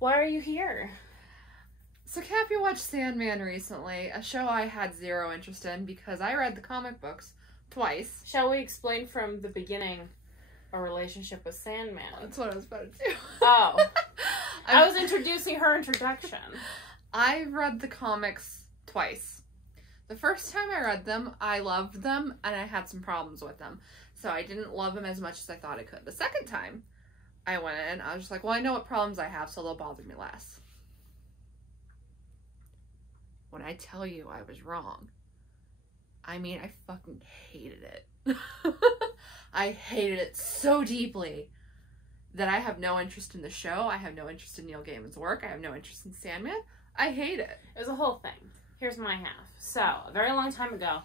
Why are you here? So Cappy watched Sandman recently, a show I had zero interest in because I read the comic books twice. Shall we explain from the beginning our relationship with Sandman? That's what I was about to do. Oh. I was introducing her introduction. I've read the comics twice. The first time I read them, I loved them, and I had some problems with them. So I didn't love them as much as I thought I could. The second time I went in, I was just like, well, I know what problems I have, so they'll bother me less. When I tell you I was wrong, I mean, I fucking hated it. I hated it so deeply that I have no interest in the show. I have no interest in Neil Gaiman's work. I have no interest in Sandman. I hate it. It was a whole thing. Here's my half. So, a very long time ago,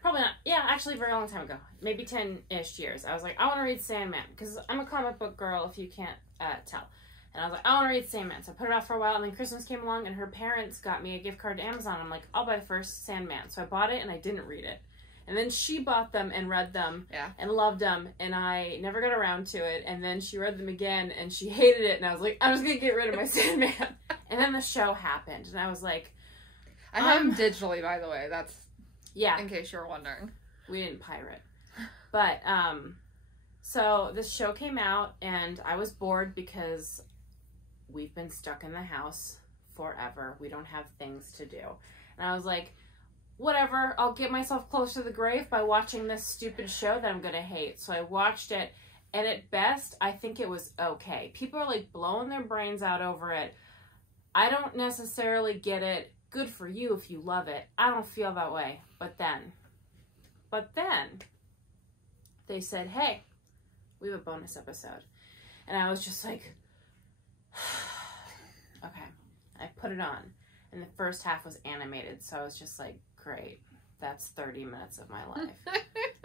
probably not, yeah, actually a very long time ago, maybe 10-ish years, I was like, I want to read Sandman, because I'm a comic book girl, if you can't tell. And I was like, I want to read Sandman. So I put it off for a while, and then Christmas came along, and her parents got me a gift card to Amazon. I'm like, I'll buy the first Sandman. So I bought it, and I didn't read it. And then she bought them and read them and loved them, and I never got around to it. And then she read them again, and she hated it, and I was like, I'm just going to get rid of my Sandman. And then the show happened, and I was like... I have them digitally, by the way. That's... Yeah. In case you were wondering. We didn't pirate. But, so this show came out, and I was bored because we've been stuck in the house forever. We don't have things to do. And I was like, whatever, I'll get myself close to the grave by watching this stupid show that I'm going to hate. So I watched it, and at best, I think it was okay. People are, like, blowing their brains out over it. I don't necessarily get it. Good for you if you love it. I don't feel that way. But then, they said, hey, we have a bonus episode. And I was just like, okay. I put it on. And the first half was animated. So I was just like, great. That's 30 minutes of my life.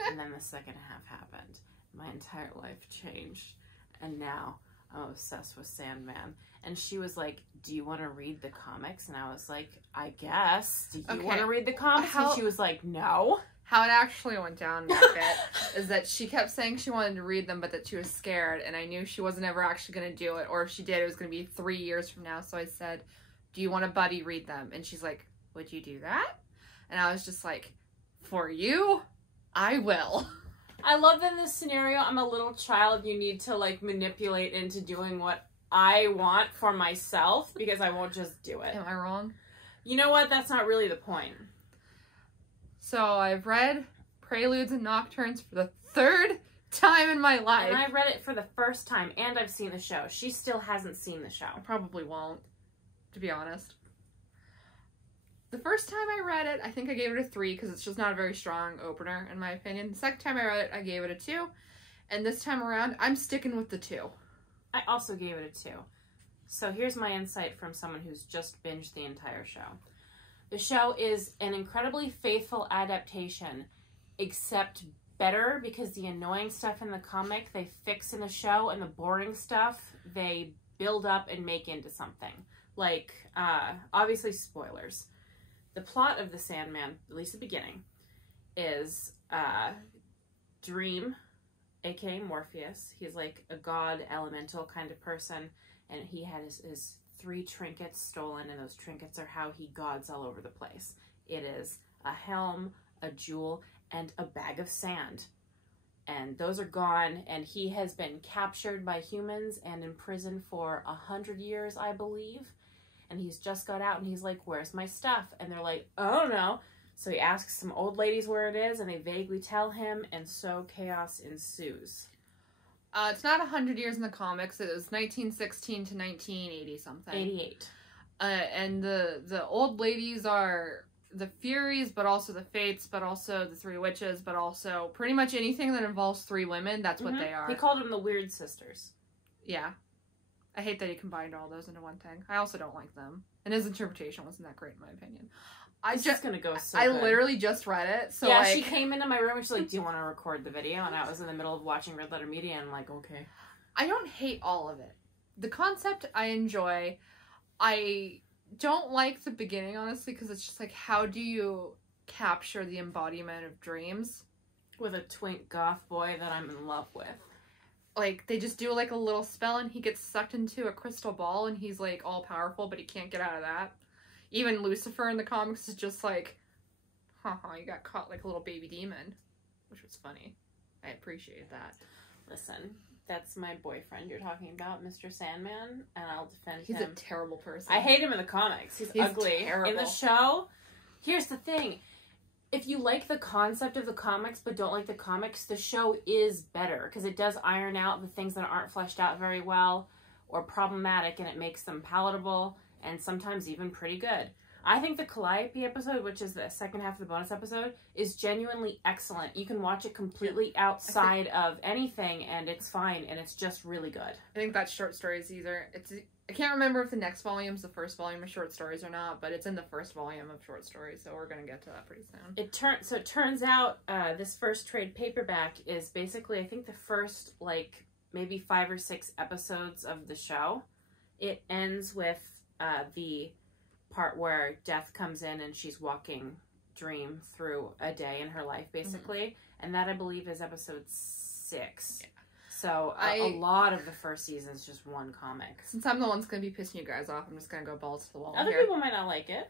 And then the second half happened. My entire life changed. And now I'm obsessed with Sandman. And she was like, do you want to read the comics? And I was like, I guess. Do you want to read the comics? And she was like, no. How it actually went down that bit is that she kept saying she wanted to read them, but that she was scared. And I knew she wasn't ever actually going to do it. Or if she did, it was going to be 3 years from now. So I said, do you want a buddy read them? And she's like, would you do that? And I was just like, for you, I will. I love that in this scenario, I'm a little child you need to, like, manipulate into doing what I want for myself, because I won't just do it. Am I wrong? You know what? That's not really the point. So I've read Preludes and Nocturnes for the third time in my life. And I read it for the first time, and I've seen the show. She still hasn't seen the show. I probably won't, to be honest. The first time I read it, I think I gave it a 3 because it's just not a very strong opener, in my opinion. The second time I read it, I gave it a 2. And this time around, I'm sticking with the 2. I also gave it a 2. So here's my insight from someone who's just binged the entire show. The show is an incredibly faithful adaptation, except better because the annoying stuff in the comic they fix in the show, and the boring stuff they build up and make into something. Like, obviously spoilers. The plot of the Sandman, at least the beginning, is Dream, aka Morpheus. He's like a god elemental kind of person, and he had his 3 trinkets stolen, and those trinkets are how he gods all over the place. It is a helm, a jewel, and a bag of sand. And those are gone, and he has been captured by humans and imprisoned for 100 years, I believe. And he's just got out, and he's like, where's my stuff? And they're like, I don't know. So he asks some old ladies where it is, and they vaguely tell him, and so chaos ensues. It's not 100 years in the comics. It was 1916 to 1980 something. 88. And the old ladies are the Furies, but also the Fates, but also the 3 witches, but also pretty much anything that involves 3 women. That's what they are. He called them the Weird Sisters. Yeah. I hate that he combined all those into one thing. I also don't like them. And his interpretation wasn't that great in my opinion. It's just gonna go so I good. literally just read it. So yeah, like, she came into my room and she's like, do you want to record the video? And I was in the middle of watching Red Letter Media, and I'm like, okay. I don't hate all of it. The concept I enjoy. I don't like the beginning, honestly, because it's just like, how do you capture the embodiment of dreams? With a twink goth boy that I'm in love with. like, they just do, like, a little spell and he gets sucked into a crystal ball and he's, like, all powerful, but he can't get out of that. Even Lucifer in the comics is just like, haha, you got caught like a little baby demon, which was funny. I appreciated that. Listen, that's my boyfriend you're talking about, Mr. Sandman, and I'll defend He's him. a terrible person. I hate him in the comics. He's ugly. Terrible. In the show, here's the thing. If you like the concept of the comics but don't like the comics, the show is better because it does iron out the things that aren't fleshed out very well or problematic, and it makes them palatable and sometimes even pretty good. I think the Calliope episode, which is the second half of the bonus episode, is genuinely excellent. You can watch it completely outside of anything and it's fine, and it's just really good. I think that short story is either... I can't remember if the next volume is the first volume of short stories or not, but it's in the first volume of short stories, so we're going to get to that pretty soon. It turns out this first trade paperback is basically, I think, the first, like, maybe 5 or 6 episodes of the show. It ends with the part where Death comes in and she's walking Dream through a day in her life, basically. Mm-hmm. And that, I believe, is episode 6. Yeah. So a lot of the first season is just one comic. Since I'm the one that's going to be pissing you guys off, I'm just going to go balls to the wall. Other people might not like it.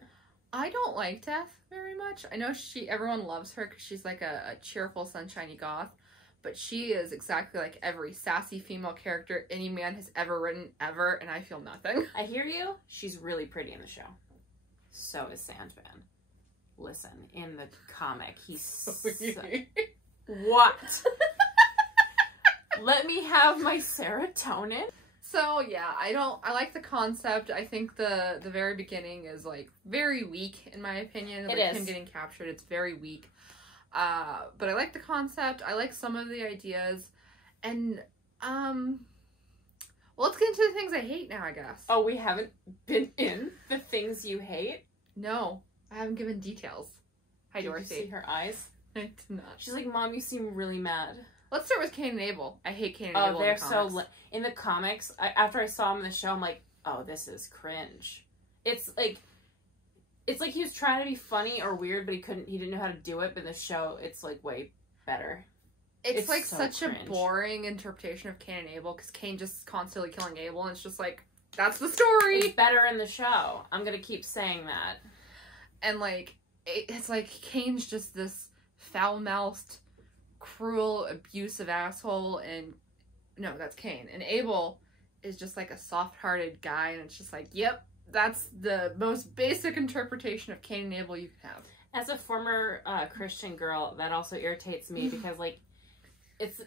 I don't like Death very much. I know everyone loves her because she's like a cheerful, sunshiny goth. But she is exactly like every sassy female character any man has ever written, ever, and I feel nothing. I hear you. She's really pretty in the show. So is Sandman. Listen, in the comic, he's What? Let me have my serotonin. So yeah, I like the concept. I think the very beginning is like very weak in my opinion. Like him getting captured, it's very weak. But I like the concept. I like some of the ideas. And well, let's get into the things I hate now, I guess. Oh, we haven't been in the things you hate? No, I haven't given details. Hi, Dorothy. Did you see her eyes? I did not. She's like, Mom, you seem really mad. Let's start with Cain and Abel. I hate Cain and Abel. Oh, they're so... In the comics, after I saw him in the show, I'm like, oh, this is cringe. It's like he was trying to be funny or weird, but he didn't know how to do it. But in the show, it's like way better. It's like so such cringe. A boring interpretation of Cain and Abel, because Cain just constantly killing Abel, and it's just like, that's the story. It's better in the show. I'm gonna keep saying that. And like, it's like Cain's just this foul-mouthed, cruel, abusive asshole, and no, that's Cain. And Abel is just like a soft-hearted guy, and it's just like, yep, that's the most basic interpretation of Cain and Abel you can have. As a former Christian girl, that also irritates me because, like, it's,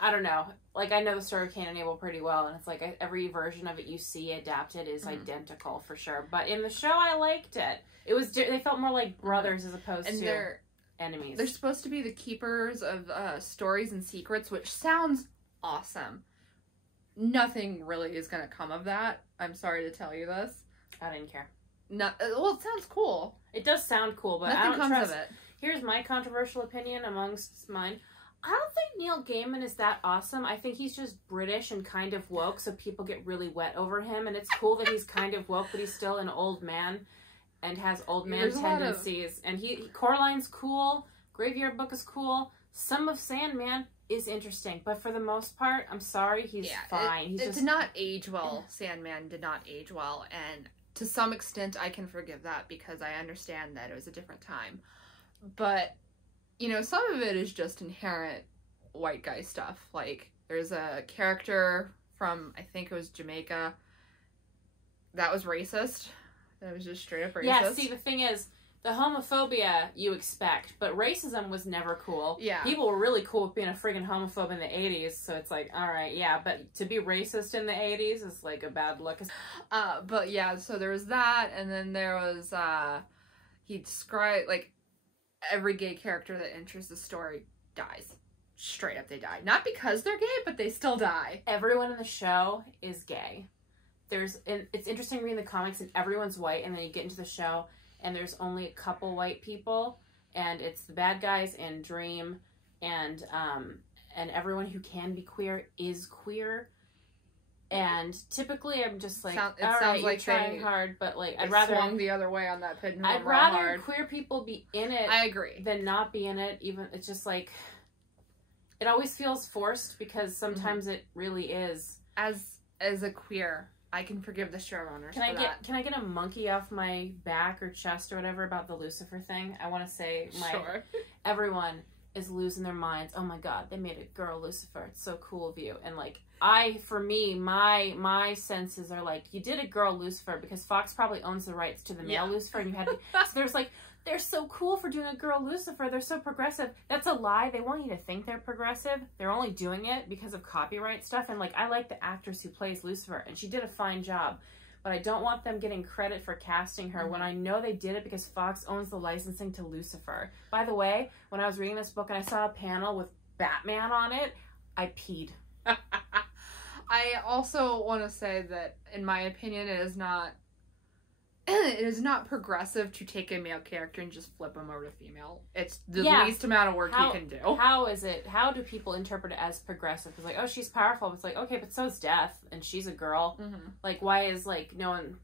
I don't know. Like, I know the story of Cain and Abel pretty well, and it's like every version of it you see adapted is identical for sure. But in the show, I liked it. They felt more like brothers as opposed to they're enemies. They're supposed to be the keepers of stories and secrets, which sounds awesome. Nothing really is going to come of that. I'm sorry to tell you this. I didn't care. No, well, it sounds cool. It does sound cool, but nothing I don't comes trust of it. Here's my controversial opinion amongst mine. I don't think Neil Gaiman is that awesome. I think he's just British and kind of woke, so people get really wet over him. And it's cool that he's kind of woke, but he's still an old man and has old man tendencies. And Coraline's cool. Graveyard Book is cool. Some of Sandman is interesting, but for the most part, I'm sorry, he's fine. It did not age well. Sandman did not age well, and to some extent, I can forgive that because I understand that it was a different time. But, you know, some of it is just inherent white guy stuff. Like, there's a character from, I think it was Jamaica, that was racist. That was just straight up racist. Yeah, see, the thing is, the homophobia you expect, but racism was never cool. Yeah. People were really cool with being a friggin' homophobe in the 80s, so it's like, alright, yeah, but to be racist in the 80s is like a bad look. But yeah, so there was that, and then there was, he described, like, every gay character that enters the story dies. Straight up, they die. Not because they're gay, but they still die. Everyone in the show is gay. It's interesting reading the comics, and everyone's white, and then you get into the show, and there's only a couple white people, and it's the bad guys and Dream, and everyone who can be queer is queer. And typically, I'm just like, all right, you're trying hard, but like, I'd rather swung the other way on that pin. I'd rather queer people be in it. I agree. Than not be in it. Even it's just like, it always feels forced because sometimes it really is. As a queer, I can forgive the showrunners for that. Can I get a monkey off my back or chest or whatever about the Lucifer thing? I want to say everyone is losing their minds. Oh my god, they made a girl Lucifer. It's so cool of you. And like my senses are like, you did a girl Lucifer because Fox probably owns the rights to the male Lucifer, and you had to, so there's like, they're so cool for doing a girl Lucifer. They're so progressive. That's a lie. They want you to think they're progressive. They're only doing it because of copyright stuff. And like, I like the actress who plays Lucifer, and she did a fine job. But I don't want them getting credit for casting her when I know they did it because Fox owns the licensing to Lucifer. By the way, when I was reading this book and I saw a panel with Batman on it, I peed. I also want to say that, in my opinion, it is not progressive to take a male character and just flip him over to female. It's the least amount of work you can do. How is it? How do people interpret it as progressive? It's like, oh, she's powerful. It's like, okay, but so's Death, and she's a girl. Like, why is like no one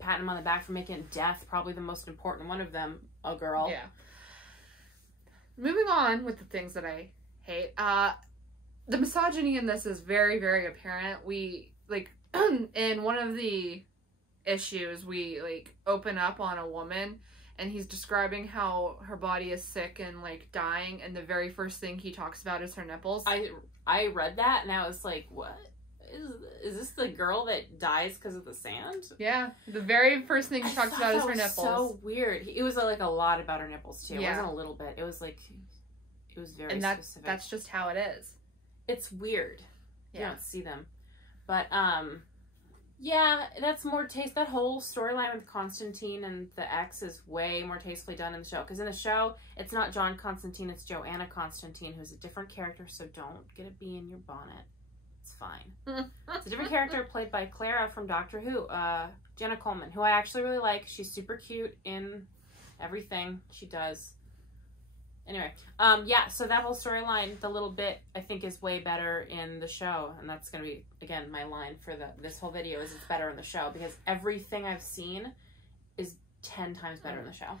patting him on the back for making Death probably the most important one of them a girl? Yeah. Moving on with the things that I hate. The misogyny in this is very, very apparent. We like in one of the issues, we like open up on a woman and he's describing how her body is sick and like dying, and the very first thing he talks about is her nipples. I read that and I was like, what is this the girl that dies because of the sand? Yeah, the very first thing he talks about is her nipples. So weird. It was like a lot about her nipples too. It wasn't a little bit. It was like, it was very specific. That's just how it is. It's weird. You don't see them, but yeah, that's more taste. That whole storyline with Constantine and the ex is way more tastefully done in the show. Because in the show, it's not John Constantine, it's Joanna Constantine, who's a different character. So don't get a bee in your bonnet. It's fine. It's a different character played by Clara from Doctor Who, Jenna Coleman, who I actually really like. She's super cute in everything she does. Anyway, yeah, so that whole storyline, the little bit, I think is way better in the show. And that's going to be, again, my line for this whole video is it's better in the show. Because everything I've seen is 10 times better in the show.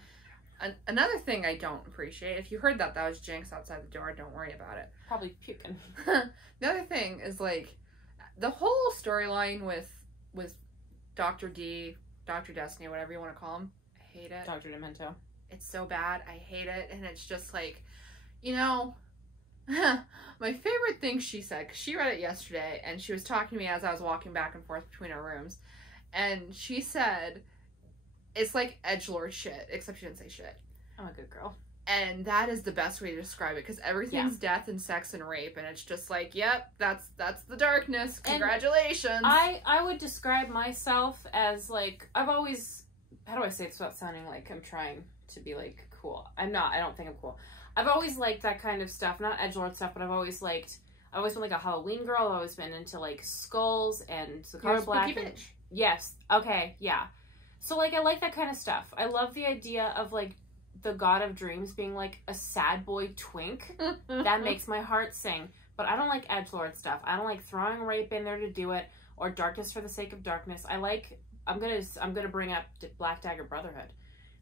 Another thing I don't appreciate, if you heard that was Jinx outside the door, don't worry about it. Probably puking. The other thing is, like, the whole storyline with Dr. D, Dr. Destiny, whatever you want to call him, I hate it. Dr. Demento. It's so bad. I hate it. And it's just like, you know, my favorite thing she said, because she read it yesterday, and she was talking to me as I was walking back and forth between our rooms. And she said, it's like edgelord shit, except she didn't say shit. I'm a good girl. And that is the best way to describe it, because everything's death and sex and rape, and it's just like, yep, that's the darkness. Congratulations. And I would describe myself as, like, I've always, how do I say this without sounding like I'm trying to be like cool? I'm not. I don't think I'm cool. I've always liked that kind of stuff, not edgelord stuff, but I've always been like a Halloween girl. I've always been into like skulls and the color black. Yes. Okay. Yeah. So like I like that kind of stuff. I love the idea of like the god of dreams being like a sad boy twink. That makes my heart sing. But I don't like edgelord stuff. I don't like throwing rape in there to do it, or darkness for the sake of darkness. I'm gonna bring up Black Dagger Brotherhood.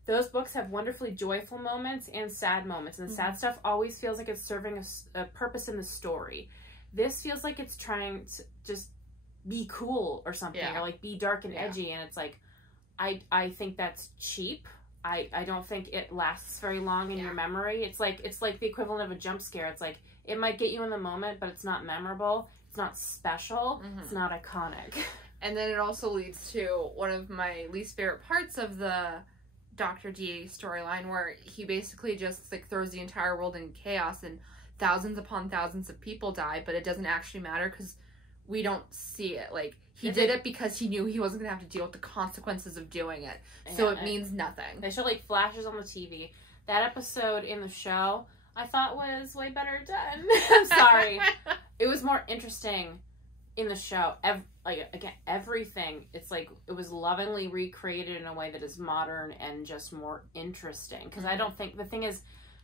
Those books have wonderfully joyful moments and sad moments, and the sad stuff always feels like it's serving a purpose in the story. This feels like it's trying to just be cool or something, or like be dark and edgy, and it's like, I think that's cheap. I don't think it lasts very long in your memory. It's like the equivalent of a jump scare. It's like, it might get you in the moment, but it's not memorable. It's not special. It's not iconic. And then it also leads to one of my least favorite parts of the Dr. D storyline, where he basically just like throws the entire world in chaos and thousands upon thousands of people die, but it doesn't actually matter because we don't see it. Like, he did it because he knew he wasn't gonna have to deal with the consequences of doing it, so it means nothing. They show like flashes on the TV. That episode in the show I thought was way better done. I'm sorry. It was more interesting in the show. Everything, it's like it was lovingly recreated in a way that is modern and just more interesting. Because I don't think, the thing is,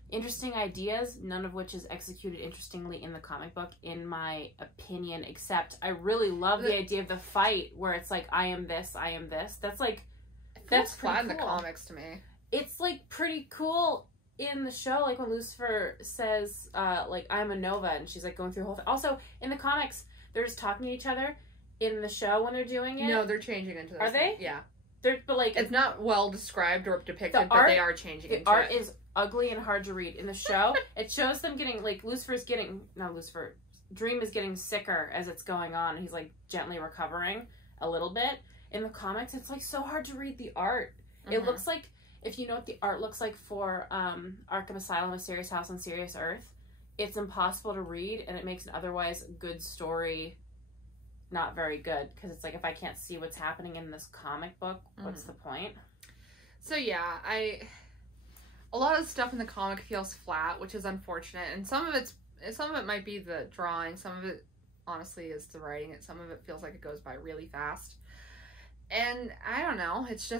interesting ideas, none of which is executed interestingly in the comic book, in my opinion, except I really love the idea of the fight where it's like, I am this, I am this. That's like, that's flat in the comics to me. It's like pretty cool in the show, like when Lucifer says, like, I'm a Nova, and she's like going through the whole thing. Also, in the comics, they're just talking to each other. In the show, when they're doing it, No, they're changing into this. Are they? Yeah. But like, it's not well described or depicted, but they are changing into it. The art is ugly and hard to read. In the show, it shows them getting, like, Dream is getting sicker as it's going on. He's like gently recovering a little bit. In the comics, it's like so hard to read the art. It looks like, if you know what the art looks like for Arkham Asylum, A Serious House on Serious Earth, it's impossible to read, and it makes an otherwise good story not very good, because it's like, if I can't see what's happening in this comic book, what's the point? So yeah, a lot of stuff in the comic feels flat, which is unfortunate, and some of it might be the drawing, some of it honestly is the writing, and some of it feels like it goes by really fast. And I don't know, it's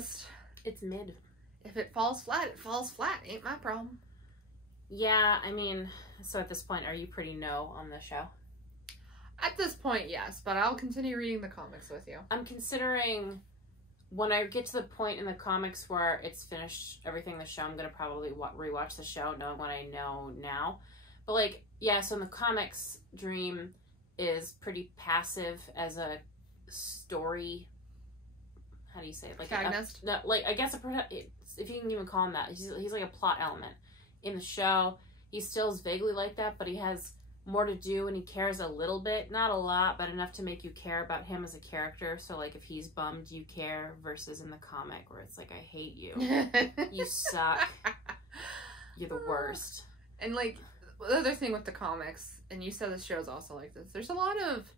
mid. If it falls flat, it falls flat. Ain't my problem. Yeah, I mean, so at this point, are you pretty no on the show? At this point, yes, but I'll continue reading the comics with you. I'm considering, when I get to the point in the comics where it's finished everything in the show, I'm going to probably rewatch the show, knowing what I know now. But, like, yeah, so in the comics, Dream is pretty passive as a story. How do you say it? Like, protagonist? No, like, I guess, if you can even call him that. He's like a plot element. In the show, he still is vaguely like that, but he has more to do, and he cares a little bit, not a lot, but enough to make you care about him as a character. So like, if he's bummed, you care, versus in the comic where it's like, I hate you, you suck, you're the worst. And like, the other thing with the comics, and you said the show's also like this, there's a lot of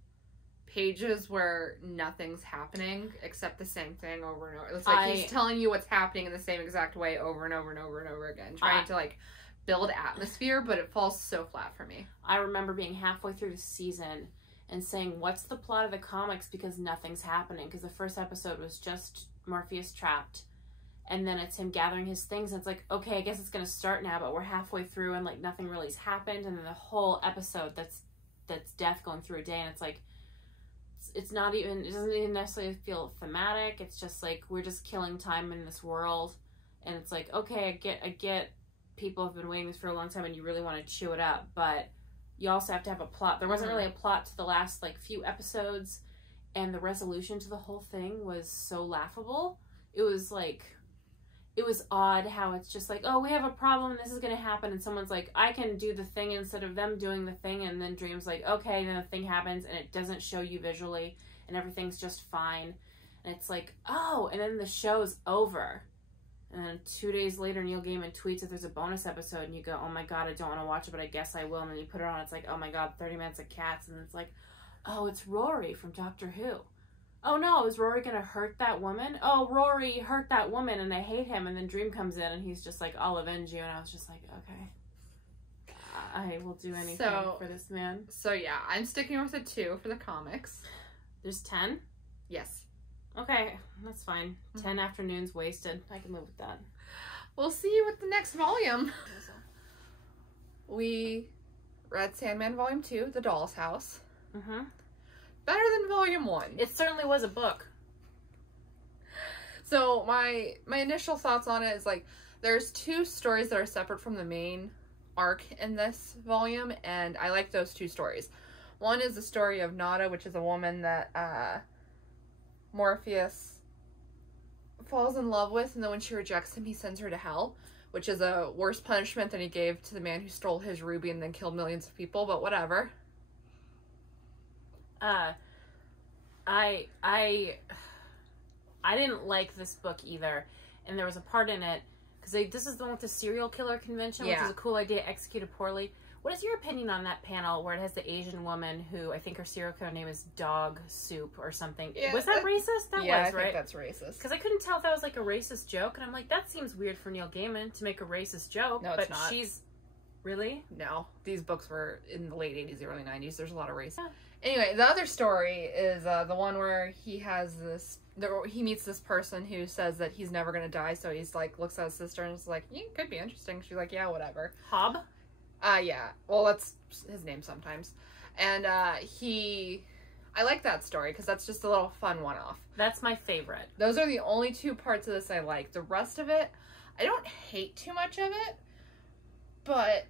pages where nothing's happening except the same thing over and over. It's like he's telling you what's happening in the same exact way over and over and over and over again, trying to like build atmosphere, but it falls so flat for me. I remember being halfway through the season and saying, what's the plot of the comics, because nothing's happening, because the first episode was just Morpheus trapped, and then it's him gathering his things, and it's like, okay, I guess it's gonna start now, but we're halfway through and like nothing really's happened, and then the whole episode that's death going through a day, and it's like, it's not even, it doesn't even necessarily feel thematic. It's just like, we're just killing time in this world, and it's like, okay, I get people have been waiting this for a long time and you really want to chew it up, but you also have to have a plot. There wasn't really a plot to the last like few episodes, and the resolution to the whole thing was so laughable. It was like, it was odd how it's just like, oh, we have a problem and this is going to happen, and someone's like, I can do the thing instead of them doing the thing, and then Dream's like, okay, and then the thing happens, and it doesn't show you visually, and everything's just fine, and it's like, oh, and then the show's over. And then 2 days later, Neil Gaiman tweets that there's a bonus episode, and you go, oh my god, I don't want to watch it, but I guess I will. And then you put it on, it's like, oh my god, 30 Minutes of Cats. And it's like, oh, it's Rory from Doctor Who. Oh no, is Rory going to hurt that woman? Oh, Rory hurt that woman, and I hate him. And then Dream comes in, and he's just like, I'll avenge you. And I was just like, okay. I will do anything for this man. So yeah, I'm sticking with a 2 for the comics. There's 10? Yes. Okay, that's fine. 10 afternoons wasted. I can live with that. We'll see you with the next volume. We read Sandman Volume 2, The Doll's House. Better than Volume 1. It certainly was a book. So my initial thoughts on it is like, there's 2 stories that are separate from the main arc in this volume, and I like those 2 stories. One is the story of Nada, which is a woman that Morpheus falls in love with, and then when she rejects him, he sends her to hell, which is a worse punishment than he gave to the man who stole his ruby and then killed millions of people, but whatever. I didn't like this book either, and there was a part in it, because this is the one with the serial killer convention, which is a cool idea executed poorly. What is your opinion on that panel where it has the Asian woman who, I think her serial killer name is Dog Soup or something? Yeah, was that racist? That was, right? I think that's racist. Because I couldn't tell if that was like a racist joke, and I'm like, that seems weird for Neil Gaiman to make a racist joke. No, it's not. She's... Really? No. These books were in the late 80s, early 90s. There's a lot of race. Yeah. Anyway, the other story is the one where he has this... he meets this person who says that he's never going to die, so he's like, looks at his sister and is like, yeah, could be interesting. She's like, yeah, whatever. Hob? Yeah. Well, that's his name sometimes. And I like that story because that's just a little fun one-off. That's my favorite. Those are the only 2 parts of this I like. The rest of it, I don't hate too much of it, but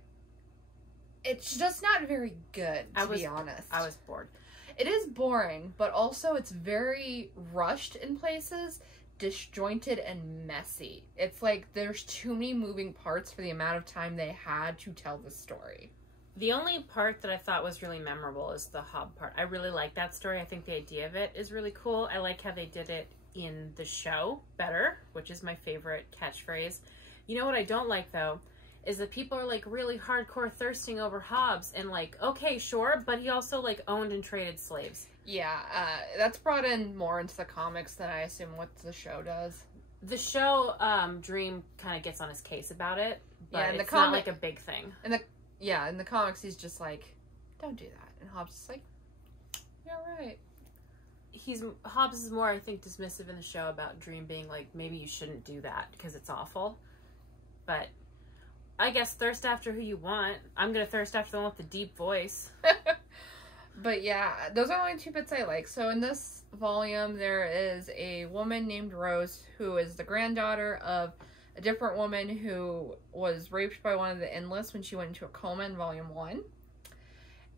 it's just not very good, to be honest. I was bored. It is boring, but also it's very rushed in places, disjointed and messy. It's like there's too many moving parts for the amount of time they had to tell the story. The only part that I thought was really memorable is the Hob part. I really like that story. I think the idea of it is really cool. I like how they did it in the show better, which is my favorite catchphrase. You know what I don't like, though, is that people are, like, really hardcore thirsting over Hobbs, and, like, okay, sure, but he also, like, owned and traded slaves. Yeah, that's brought in more into the comics than I assume what the show does. The show, Dream kind of gets on his case about it, but yeah, it's not, like, a big thing. In the comics, he's just like, don't do that. And Hobbs is like, yeah, right. Hobbs is more, I think, dismissive in the show about Dream being like, maybe you shouldn't do that because it's awful. But I guess thirst after who you want. I'm going to thirst after the one with the deep voice. But yeah, those are the only 2 bits I like. So in this volume, there is a woman named Rose who is the granddaughter of a different woman who was raped by one of the Endless when she went into a coma in volume 1.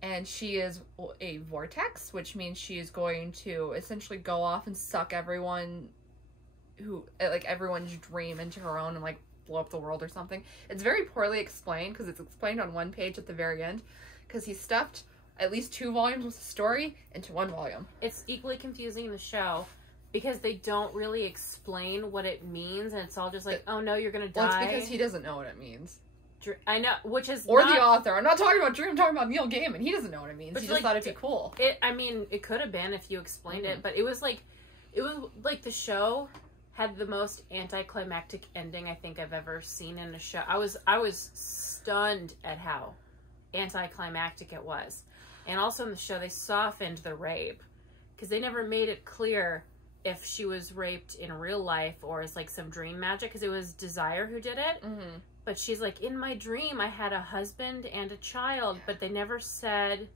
And she is a vortex, which means she is going to essentially go off and suck everyone's dream into her own and, like, blow up the world or something. It's very poorly explained because it's explained on one page at the very end because he stuffed at least 2 volumes with the story into 1 volume. It's equally confusing in the show because they don't really explain what it means, and it's all just like, oh no, you're gonna die. Well, it's because he doesn't know what it means. I know, which is or the author. I'm not talking about Dream. I'm talking about Neil Gaiman. He doesn't know what it means. He just thought it'd be cool. It could have been if you explained it, but it was like the show had the most anticlimactic ending I think I've ever seen in a show. I was stunned at how anticlimactic it was, and also in the show they softened the rape because they never made it clear if she was raped in real life or as like some dream magic, because it was Desire who did it. Mm-hmm. But she's like, in my dream I had a husband and a child, but they never said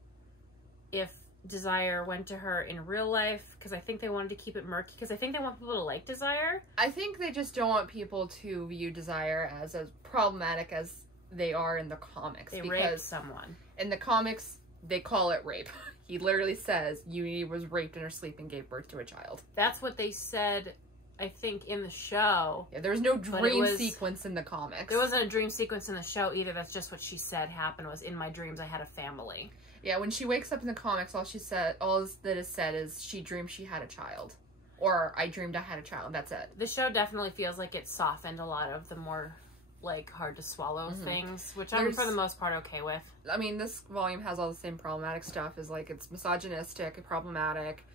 if Desire went to her in real life, because I think they wanted to keep it murky, because I think they want people to like Desire. I think they just don't want people to view Desire as problematic as they are in the comics. They raped someone. In the comics, they call it rape. He literally says Unity was raped in her sleep and gave birth to a child. That's what they said, I think, in the show. Yeah, there was no dream sequence in the comics. There wasn't a dream sequence in the show either. That's just what she said happened, was in my dreams I had a family. Yeah, when she wakes up in the comics, all that is said is she dreamed she had a child. Or I dreamed I had a child. That's it. The show definitely feels like it softened a lot of the more, like, hard to swallow things, which I'm for the most part okay with. I mean, this volume has all the same problematic stuff. Is like, it's misogynistic and problematic.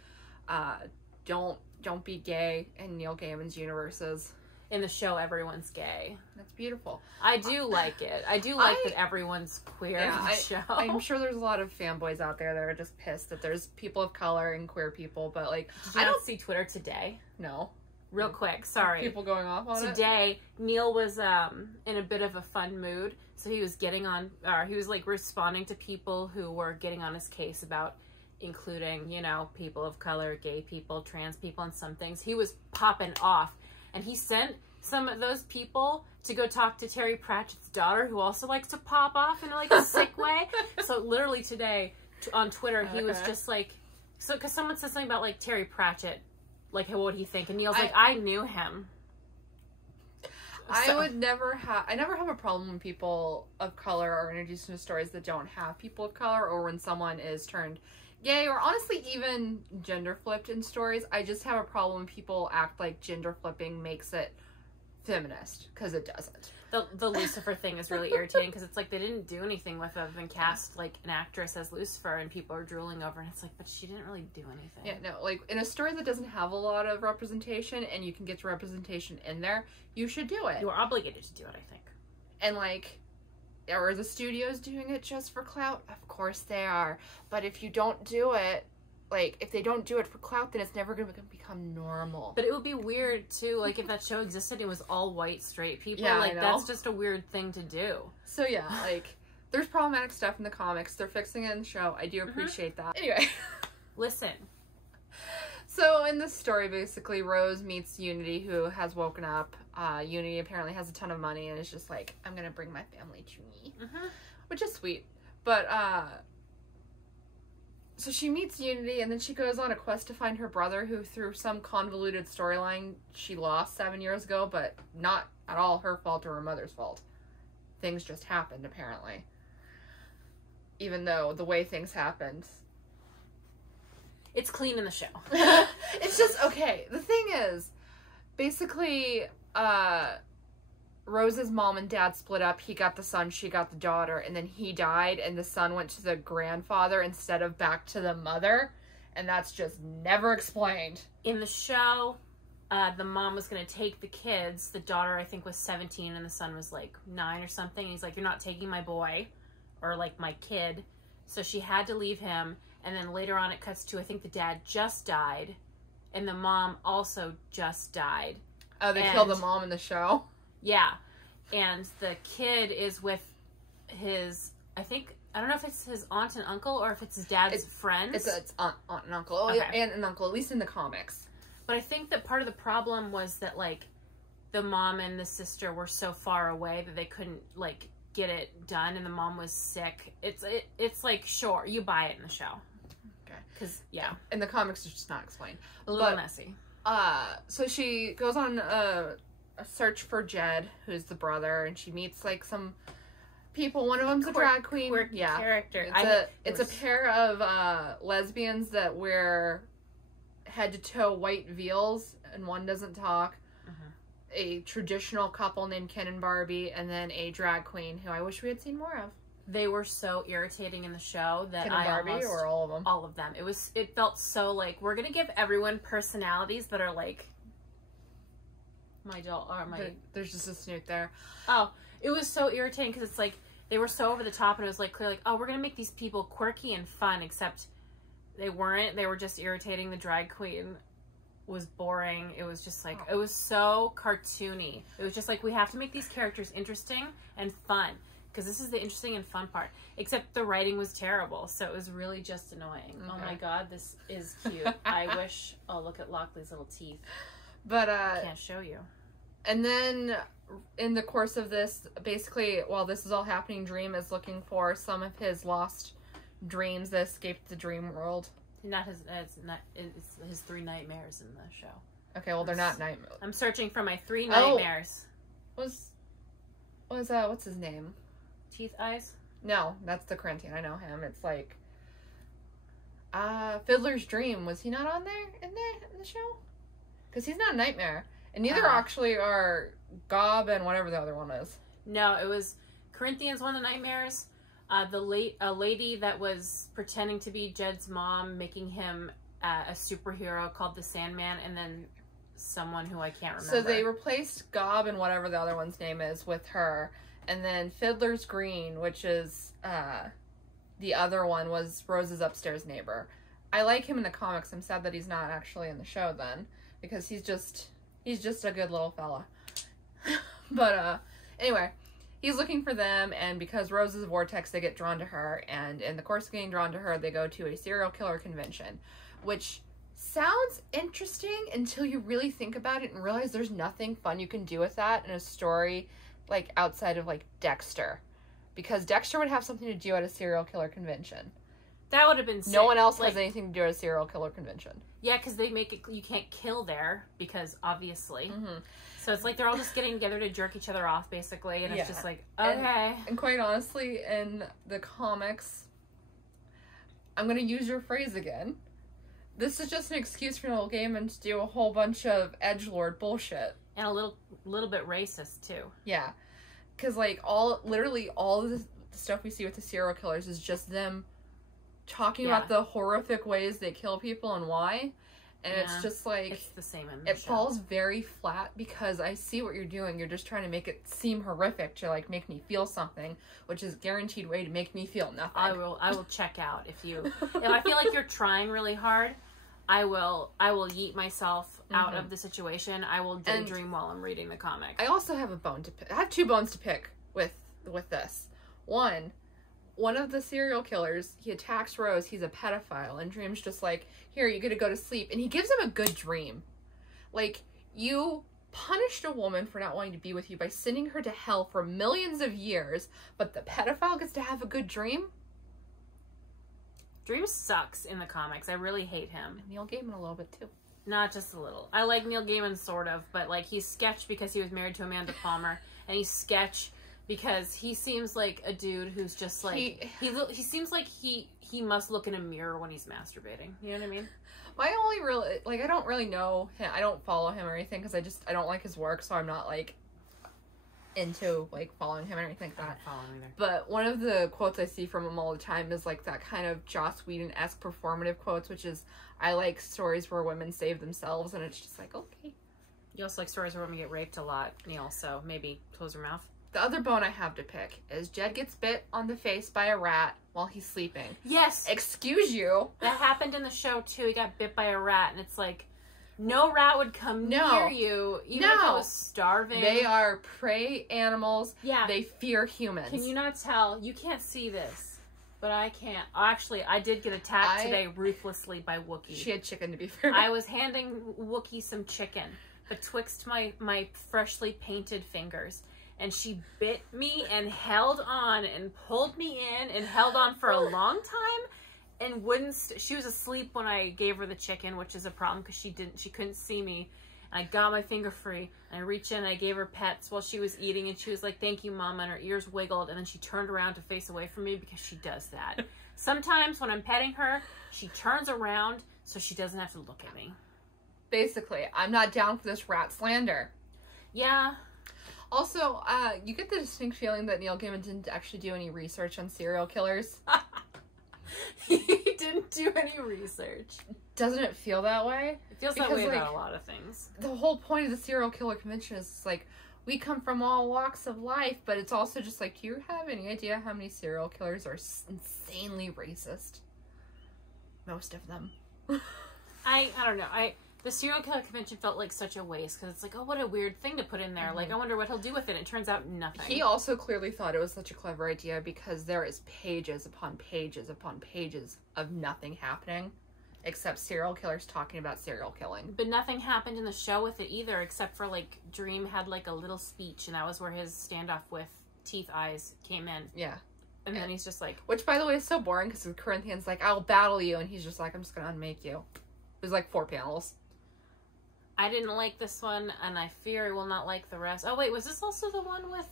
Don't be gay in Neil Gaiman's universes. In the show, everyone's gay. That's beautiful. I do like it. I do like that everyone's queer in the show. I'm sure there's a lot of fanboys out there that are just pissed that there's people of color and queer people, but, like... I don't see Twitter today. No. Real quick, sorry. People going off on Today, Neil was in a bit of a fun mood, so he was like responding to people who were getting on his case about including, you know, people of color, gay people, trans people, and some things. He was popping off, and he sent some of those people to go talk to Terry Pratchett's daughter, who also likes to pop off in like a sick way. So literally today on Twitter, he was just like, so because someone said something about like Terry Pratchett, like what would he think, and Neil's like, I knew him. I never have a problem when people of color are introduced into stories that don't have people of color, or when someone is turned gay, or honestly even gender flipped in stories. I just have a problem when people act like gender flipping makes it feminist, because it doesn't. The Lucifer thing is really irritating, because it's like they didn't do anything with it other than cast like an actress as Lucifer, and people are drooling over, and it's like, but she didn't really do anything. Yeah, no, like in a story that doesn't have a lot of representation and you can get your representation in there, you should do it. You are obligated to do it, I think. And like, are the studios doing it just for clout? Of course they are. But if you don't do it, like, if they don't do it for clout, then it's never going to become normal. But it would be weird, too, like, if that show existed, it was all white, straight people. Yeah, like, that's just a weird thing to do. So, yeah, like, there's problematic stuff in the comics. They're fixing it in the show. I do appreciate that. Anyway. Listen. So in this story, basically, Rose meets Unity, who has woken up. Unity apparently has a ton of money and is just like, I'm gonna bring my family to me. Which is sweet. But, so she meets Unity, and then she goes on a quest to find her brother, who through some convoluted storyline she lost 7 years ago, but not at all her fault or her mother's fault. Things just happened, apparently. Even though the way things happened... It's clean in the show. It's just, okay, the thing is, basically, Rose's mom and dad split up. He got the son, she got the daughter, and then he died, and the son went to the grandfather instead of back to the mother, and that's just never explained. In the show, the mom was going to take the kids. The daughter, I think, was 17, and the son was, like, 9 or something. And he's like, you're not taking my boy, or, like, my kid. So she had to leave him, and then later on it cuts to, I think the dad just died, and the mom also just died. Oh, they killed the mom in the show? Yeah, and the kid is with his, I don't know if it's his aunt and uncle or if it's his dad's friends. It's aunt and uncle. Oh, okay. Yeah, aunt and uncle, at least in the comics. But I think that part of the problem was that, like, the mom and the sister were so far away that they couldn't, like, get it done, and the mom was sick. It's like, sure, you buy it in the show. Okay. Because, yeah. In the comics, it's just not explained. A little messy. So she goes on a search for Jed, who's the brother, and she meets, like, some people. One of them's a drag queen. Character. It's a pair of lesbians that wear head-to-toe white veils, and one doesn't talk. A traditional couple named Ken and Barbie, and then a drag queen who I wish we had seen more of. They were so irritating in the show that Ken and Barbie, or all of them? All of them. It felt so, like, we're gonna give everyone personalities that are, like, There's just a snoot there. Oh, it was so irritating because it's like they were so over the top, and it was like clear, like, oh, we're gonna make these people quirky and fun, except they weren't. They were just irritating. The drag queen was boring. It was just like it was so cartoony. It was just like, we have to make these characters interesting and fun because this is the interesting and fun part. Except the writing was terrible, so it was really just annoying. Okay. Oh my god, this is cute. I wish. Oh, look at Lockley's little teeth. But I can't show you. And then in the course of this, basically, while this is all happening, Dream is looking for some of his lost dreams that escaped the dream world. It's his 3 nightmares in the show. Okay, well, they're not nightmares. I'm searching for my 3 nightmares. What's his name? Teeth Eyes? No, that's the Corinthian. I know him. It's like Fiddler's Dream. Was he not on there in the show? Because he's not a nightmare. And neither actually are Gob and whatever the other one is. No, it was Corinthian's one of the nightmares. A lady that was pretending to be Jed's mom, making him a superhero called the Sandman, and then someone who I can't remember. So they replaced Gob and whatever the other one's name is with her. And then Fiddler's Green, which is the other one, was Rose's upstairs neighbor. I like him in the comics. I'm sad that he's not actually in the show then, because he's just a good little fella. But anyway, he's looking for them, and because Rose is a vortex, they get drawn to her, and in the course of getting drawn to her, they go to a serial killer convention, which sounds interesting until you really think about it and realize there's nothing fun you can do with that in a story, like, outside of, like, Dexter. Because Dexter would have something to do at a serial killer convention. That would have been sick. No one else has anything to do at a serial killer convention. Yeah, because they make it, you can't kill there, because obviously. So it's like they're all just getting together to jerk each other off, basically, and it's just like, okay. And quite honestly, in the comics, I'm going to use your phrase again. This is just an excuse for Neil Gaiman to do a whole bunch of edgelord bullshit. And a little bit racist, too. Yeah. Because, like, literally all of the stuff we see with the serial killers is just them talking about the horrific ways they kill people and why. And it's just like, it's the same in the show. Falls very flat because I see what you're doing. You're just trying to make it seem horrific to, like, make me feel something, which is a guaranteed way to make me feel nothing. I will check out if I feel like you're trying really hard. I will yeet myself out of the situation. I will daydream while I'm reading the comic. I also have a bone to pick. I have 2 bones to pick with this. One, one of the serial killers, he attacks Rose, he's a pedophile, and Dream's just like, here, you get to go to sleep. And he gives him a good dream. Like, you punished a woman for not wanting to be with you by sending her to hell for millions of years, but the pedophile gets to have a good dream? Dream sucks in the comics. I really hate him. And Neil Gaiman a little bit, too. Not just a little. I like Neil Gaiman, sort of, but, like, he's sketch because he was married to Amanda Palmer, and he's sketch because he seems like a dude who's just like he seems like he must look in a mirror when he's masturbating. You know what I mean? My only real, like, I don't really know him. I don't follow him or anything because I don't like his work, so I'm not like into like following him or anything like that. I don't follow him either. But one of the quotes I see from him all the time is like that kind of Joss Whedon-esque performative quotes, which is, I like stories where women save themselves, and it's just like, okay. You also like stories where women get raped a lot, Neil, so maybe close your mouth. The other bone I have to pick is Jed gets bit on the face by a rat while he's sleeping. Yes! Excuse you. That happened in the show, too. He got bit by a rat, and it's like, no rat would come near you, even if it was starving. They are prey animals. Yeah. They fear humans. Can you not tell? You can't see this, but I can't. Actually, I did get attacked today ruthlessly by Wookiee. She had chicken, to be fair. I was handing Wookiee some chicken betwixt my freshly painted fingers. And she bit me and held on and pulled me in and held on for a long time and wouldn't. She was asleep when I gave her the chicken, which is a problem because she couldn't see me. And I got my finger free and I reached in and I gave her pets while she was eating, and she was like, "Thank you, Mom," and her ears wiggled, and then she turned around to face away from me because she does that. Sometimes when I'm petting her, she turns around so she doesn't have to look at me. Basically, I'm not down for this rat slander. Yeah. Also, you get the distinct feeling that Neil Gaiman didn't actually do any research on serial killers. He didn't do any research. Doesn't it feel that way? It feels that way about a lot of things. The whole point of the serial killer convention is like, we come from all walks of life, but it's also just like, do you have any idea how many serial killers are insanely racist? Most of them. I don't know. The serial killer convention felt like such a waste because it's like, oh, what a weird thing to put in there. Mm-hmm. Like, I wonder what he'll do with it. It turns out nothing. He also clearly thought it was such a clever idea because there is pages upon pages upon pages of nothing happening except serial killers talking about serial killing. But nothing happened in the show with it either, except for, like, Dream had, like, a little speech, and that was where his standoff with Teeth Eyes came in. Yeah. And then he's just like... Which, by the way, is so boring because the Corinthian's like, I'll battle you, and he's just like, I'm just gonna unmake you. It was like 4 panels. I didn't like this one, and I fear I will not like the rest. Oh, wait, was this also the one with,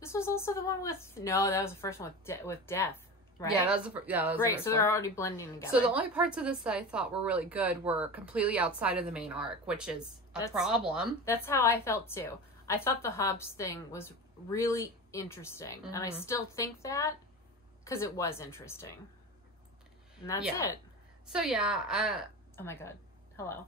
This was also the one with... No, that was the first one with Death, right? Yeah, that was the first Great, so they're already blending together. So the only parts of this that I thought were really good were completely outside of the main arc, which is a problem. That's how I felt, too. I thought the Hobbs thing was really interesting, and I still think that, because it was interesting. And that's it. So, yeah, oh my god. Hello.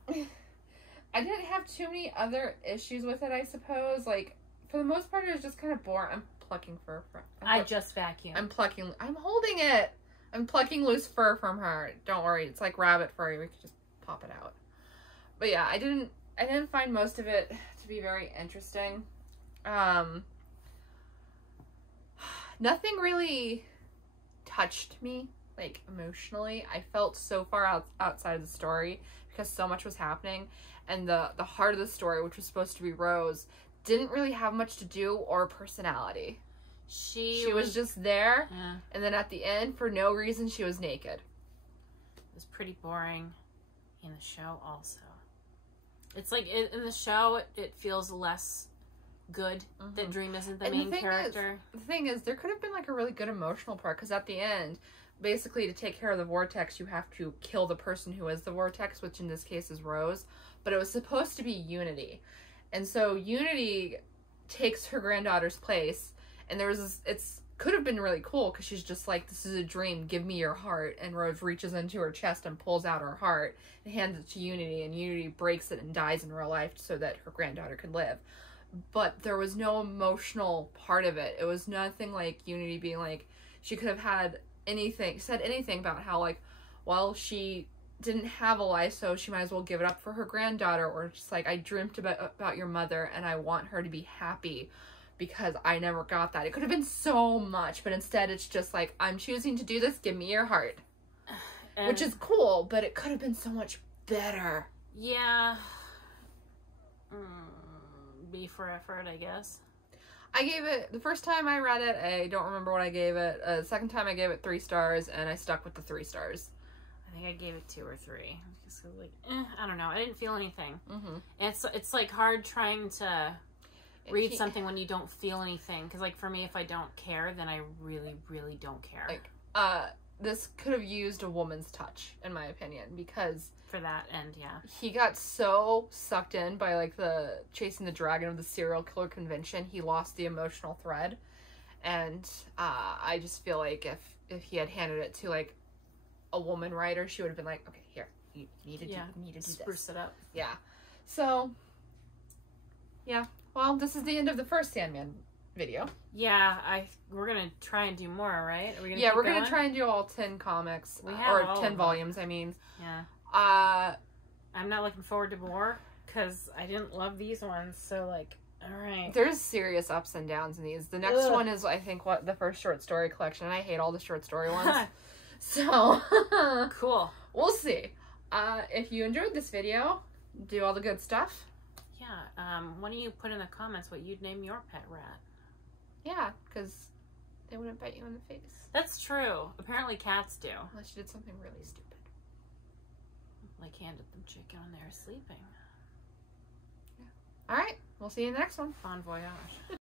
I didn't have too many other issues with it, I suppose. Like, for the most part, it was just kind of boring. I'm plucking fur from... I just vacuumed. I'm holding it. I'm plucking loose fur from her. Don't worry. It's like rabbit fur. We could just pop it out. But yeah, I didn't find most of it to be very interesting. Nothing really touched me, like, emotionally. I felt so far outside of the story because so much was happening, and the heart of the story, which was supposed to be Rose, didn't really have much to do or personality. She was just there, and then at the end, for no reason, she was naked. It was pretty boring in the show also. It's like, in the show, it feels less good that Dream isn't the main character. The thing is, there could have been, like, a really good emotional part, because at the end... Basically, to take care of the vortex, you have to kill the person who is the vortex, which in this case is Rose. But it was supposed to be Unity. And so Unity takes her granddaughter's place. And there was this, it's could have been really cool because she's just like, this is a dream, give me your heart. And Rose reaches into her chest and pulls out her heart and hands it to Unity. And Unity breaks it and dies in real life so that her granddaughter could live. But there was no emotional part of it. It was nothing like Unity being like, she could have had... said anything about how, like, well, she didn't have a life, so she might as well give it up for her granddaughter, or just like, I dreamt about your mother and I want her to be happy. because I never got that. It could have been so much, but instead it's just like, I'm choosing to do this, give me your heart. And which is cool, but it could have been so much better. Yeah. B for effort, I guess. I gave it, the first time I read it, I don't remember what I gave it. The second time I gave it 3 stars, and I stuck with the 3 stars. I think I gave it 2 or 3. Just like, I don't know. I didn't feel anything. Mm-hmm. And it's like hard trying to read something when you don't feel anything. Because like for me, if I don't care, then I really, really don't care. Like, this could have used a woman's touch, in my opinion, because for that end, yeah. He got so sucked in by, like, the chasing the dragon of the serial killer convention, he lost the emotional thread. And I just feel like if he had handed it to, like, a woman writer, she would have been like, okay, here, you need to do this. Spruce it up. Yeah. So, yeah. Well, this is the end of the first Sandman video. Yeah, we're gonna try and do more, right? Are we gonna we're gonna try and do all 10 comics. Or 10 volumes, I mean. Yeah. I'm not looking forward to more, because I didn't love these ones, so, like, alright. There's serious ups and downs in these. The next one is, I think, the first short story collection, and I hate all the short story ones. So, cool. We'll see. If you enjoyed this video, do all the good stuff. Yeah, why don't you put in the comments what you'd name your pet rat? Yeah, because they wouldn't bite you in the face. That's true. Apparently cats do. Unless you did something really stupid. Like handed them chicken when they were sleeping. Yeah. Alright, we'll see you in the next one. Bon voyage.